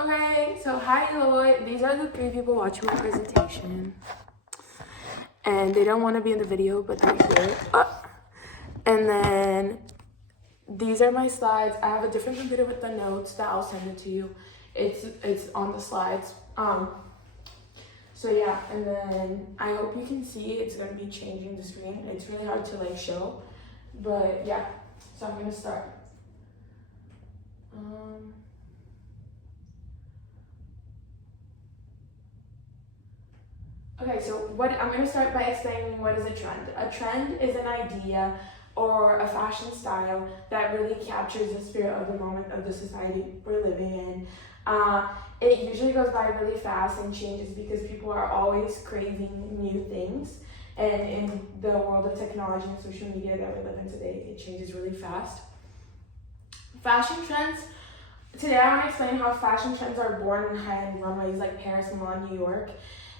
Okay, so hi Lloyd. These are the three people watching my presentation. And they don't want to be in the video, but they're here. And then these are my slides. I have a different computer with the notes that I'll send it to you. It's on the slides. So yeah, and then I hope you can see it's gonna be changing the screen. It's really hard to show. But yeah, so I'm gonna start. Okay, so I'm going to start by explaining what is a trend. A trend is an idea or a fashion style that really captures the spirit of the moment of the society we're living in. It usually goes by really fast and changes because people are always craving new things. And in the world of technology and social media that we live in today, it changes really fast. Fashion trends. Today I want to explain how fashion trends are born in high-end runways like Paris, Milan, New York.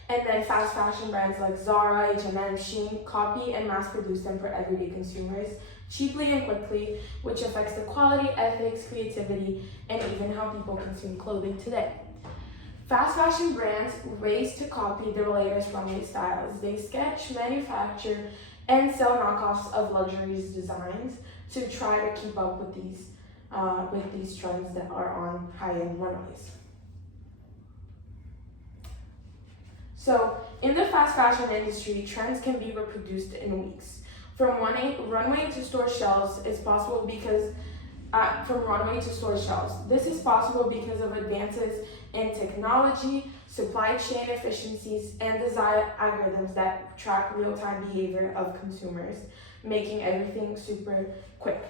And then fast fashion brands like Zara, H&M, Shein copy and mass produce them for everyday consumers cheaply and quickly, which affects the quality, ethics, creativity, and even how people consume clothing today. Fast fashion brands race to copy the latest runway styles. They sketch, manufacture, and sell knockoffs of luxuries designs to try to keep up with these trends that are on high-end runways. So, in the fast fashion industry, trends can be reproduced in weeks. From runway to store shelves is possible because This is possible because of advances in technology, supply chain efficiencies, and design algorithms that track real-time behavior of consumers, making everything super quick.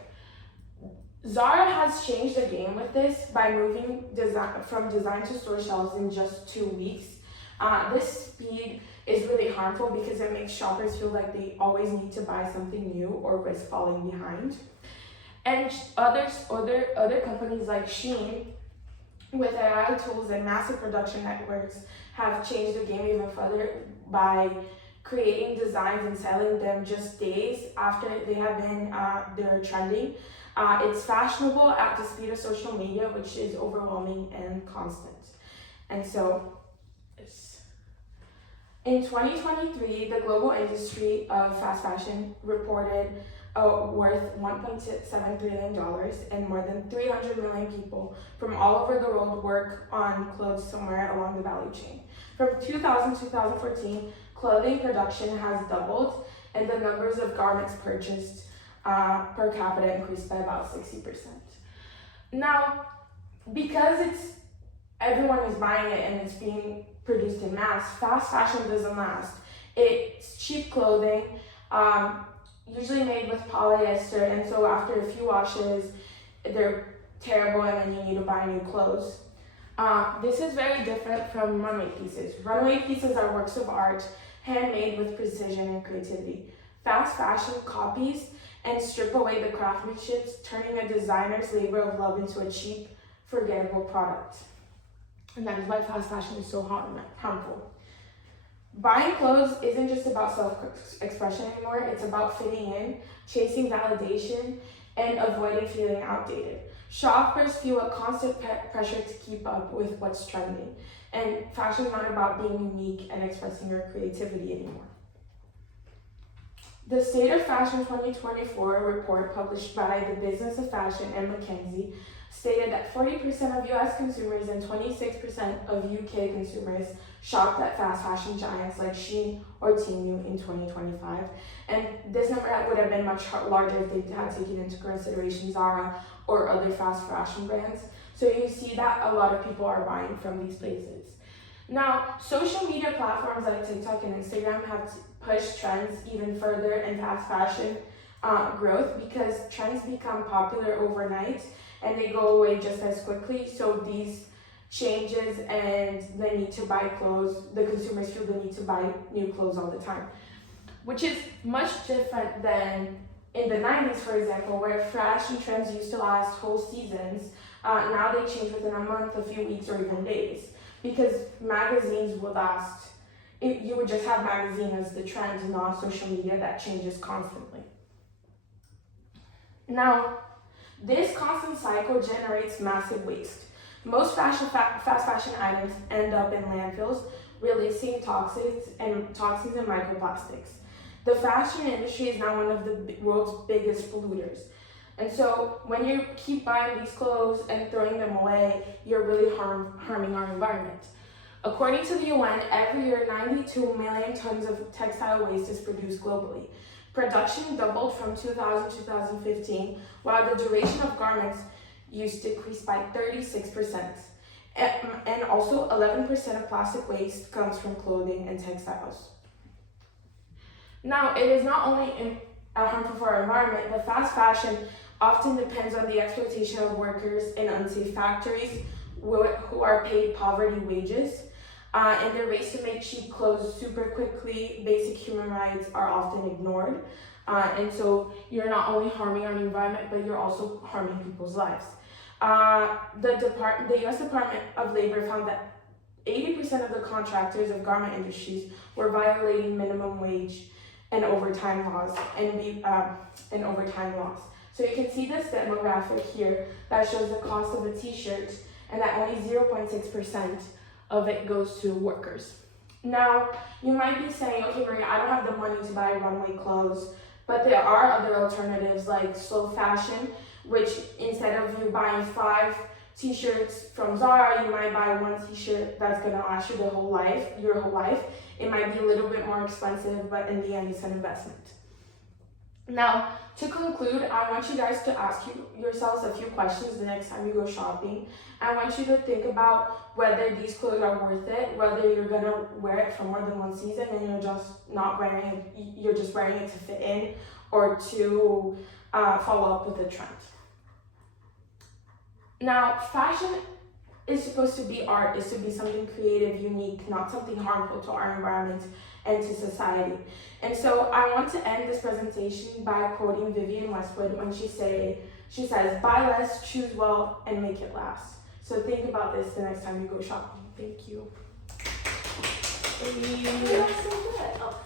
Zara has changed the game with this by moving from design to store shelves in just 2 weeks. This speed is really harmful because it makes shoppers feel like they always need to buy something new or risk falling behind. And other companies like Shein, with AI tools and massive production networks, have changed the game even further by creating designs and selling them just days after they have been they're trending. It's fashionable at the speed of social media, which is overwhelming and constant. And so, in 2023, the global industry of fast fashion reported worth $1.7 trillion, and more than 300 million people from all over the world work on clothes somewhere along the value chain. From 2000 to 2014, clothing production has doubled, and the numbers of garments purchased per capita increased by about 60%. Now, because everyone is buying it and it's being produced in mass, fast fashion doesn't last. It's cheap clothing, usually made with polyester, and so after a few washes, they're terrible and then you need to buy new clothes. This is very different from runway pieces. Runway pieces are works of art, handmade with precision and creativity. Fast fashion copies and strip away the craftsmanship, turning a designer's labor of love into a cheap, forgettable product. And that is why fast fashion is so harmful. Buying clothes isn't just about self-expression anymore. It's about fitting in, chasing validation, and avoiding feeling outdated. Shoppers feel a constant pressure to keep up with what's trending. And fashion is not about being unique and expressing your creativity anymore. The State of Fashion 2024 report published by the Business of Fashion and McKinsey stated that 40% of US consumers and 26% of UK consumers shopped at fast fashion giants like Shein or Temu in 2025. And this number would have been much larger if they had taken into consideration Zara or other fast fashion brands. So you see that a lot of people are buying from these places. Now, social media platforms like TikTok and Instagram have pushed trends even further in fast fashion growth because trends become popular overnight and they go away just as quickly. So these changes and the need to buy clothes, the consumers feel the need to buy new clothes all the time, which is much different than in the 90s, for example, where fashion trends used to last whole seasons. Now they change within a month, a few weeks, or even days, because magazines would last. You would just have magazine as the trend, not social media that changes constantly. Now, this constant cycle generates massive waste. Most fast fashion items end up in landfills, releasing toxins and microplastics. The fashion industry is now one of the world's biggest polluters. And so when you keep buying these clothes and throwing them away, you're really harming our environment. According to the UN, every year 92 million tons of textile waste is produced globally. Production doubled from 2000 to 2015, while the duration of garments use decreased by 36%. And also 11% of plastic waste comes from clothing and textiles. Now, it is not only harmful for our environment, but fast fashion often depends on the exploitation of workers in unsafe factories who are paid poverty wages. In their race to make cheap clothes super quickly, basic human rights are often ignored. And so you're not only harming our environment, but you're also harming people's lives. The U.S. Department of Labor found that 80% of the contractors of garment industries were violating minimum wage and overtime laws. So you can see this demographic here that shows the cost of a t-shirt and that only 0.6% of it goes to workers. Now, you might be saying, okay, Maria, I don't have the money to buy runway clothes, but there are other alternatives like slow fashion, which instead of you buying 5 t-shirts from Zara, you might buy 1 t-shirt that's gonna last you your whole life. It might be a little bit more expensive, but in the end, it's an investment. Now, to conclude, I want you guys to ask yourselves a few questions the next time you go shopping. I want you to think about whether these clothes are worth it, whether you're gonna wear it for more than 1 season and you're just wearing it to fit in or to follow up with a trend. Now, fashion is supposed to be art, is to be something creative, unique, not something harmful to our environment and to society. And so I want to end this presentation by quoting Vivienne Westwood when she says, buy less, choose well, and make it last. So think about this the next time you go shopping. Thank you. You're so good. Oh.